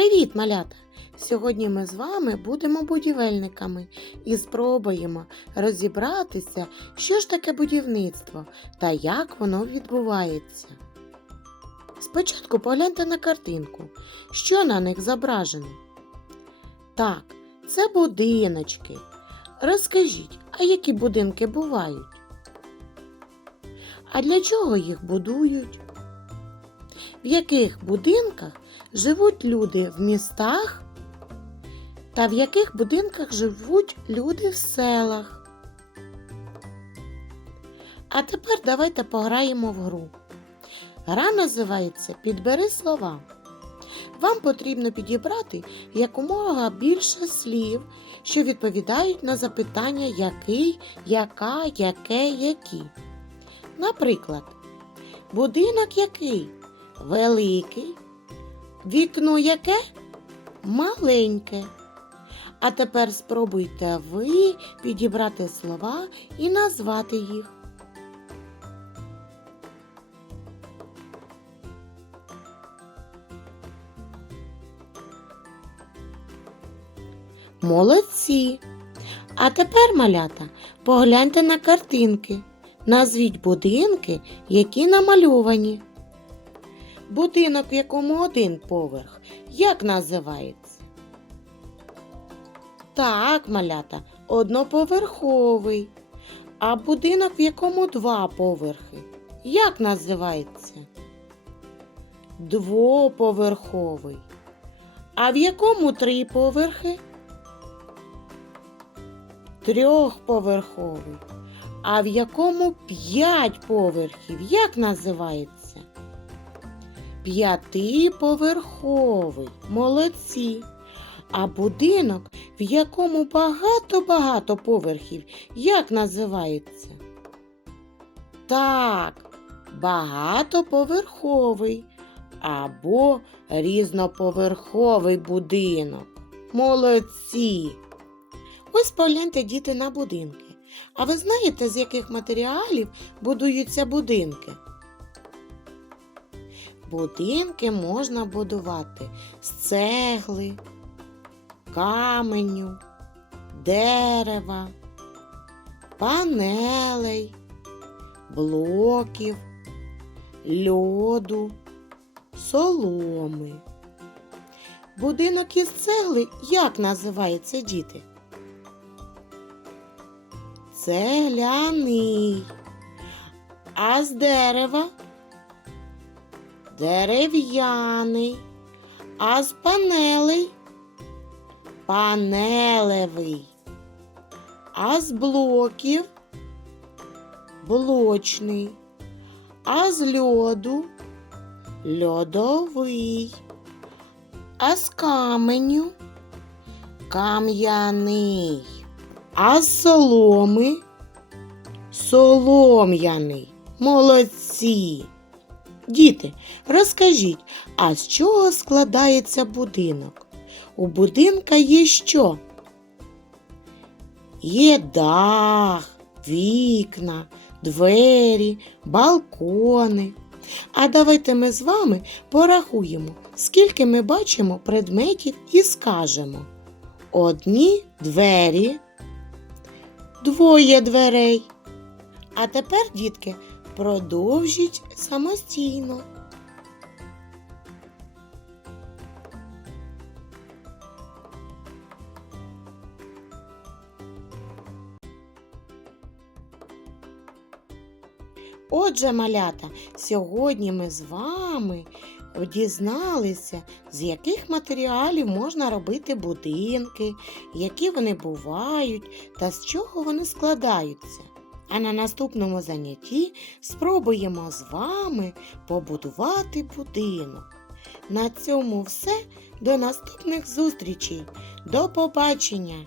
Привіт, малята! Сьогодні ми з вами будемо будівельниками і спробуємо розібратися, що ж таке будівництво та як воно відбувається. Спочатку погляньте на картинку, що на них зображено. Так, це будиночки. Розкажіть, а які будинки бувають? А для чого їх будують? В яких будинках живуть люди в містах та в яких будинках живуть люди в селах. А тепер давайте пограємо в гру. Гра називається Підбери слова. Вам потрібно підібрати якомога більше слів, що відповідають на запитання який, яка, яке, які. Наприклад, будинок який? Великий. Вікно яке? Маленьке. А тепер спробуйте ви підібрати слова і назвати їх. Молодці. А тепер, малята, погляньте на картинки. Назвіть будинки, які намальовані. Будинок, в якому один поверх, як називається? Так, малята, одноповерховий. А будинок, в якому два поверхи, як називається? Двоповерховий. А в якому три поверхи? Трьохповерховий. А в якому п'ять поверхів, як називається? П'ятиповерховий. Молодці. А будинок, в якому багато-багато поверхів, як називається? Так, багатоповерховий або різноповерховий будинок. Молодці. Ось погляньте діти на будинки. А ви знаєте, з яких матеріалів будуються будинки? Будинки можна будувати з цегли, каменю, дерева, панелей, блоків, льоду, соломи. Будинок із цегли як називається діти? Цегляний. А з дерева? Дерев'яний. А з панелей? Панелевий. А з блоків? Блочний. А з льоду? Льодовий. А з каменю? Кам'яний. А з соломи? Солом'яний. Молодці. Діти, розкажіть, а з чого складається будинок? У будинка є що? Є дах, вікна, двері, балкони. А давайте ми з вами порахуємо, скільки ми бачимо предметів і скажемо. Одні двері, двоє дверей. А тепер, дітки, продовжіть самостійно. Отже, малята, сьогодні ми з вами дізналися, з яких матеріалів можна робити будинки, які вони бувають та з чого вони складаються. А на наступному занятті спробуємо з вами побудувати будинок. На цьому все. До наступних зустрічей. До побачення!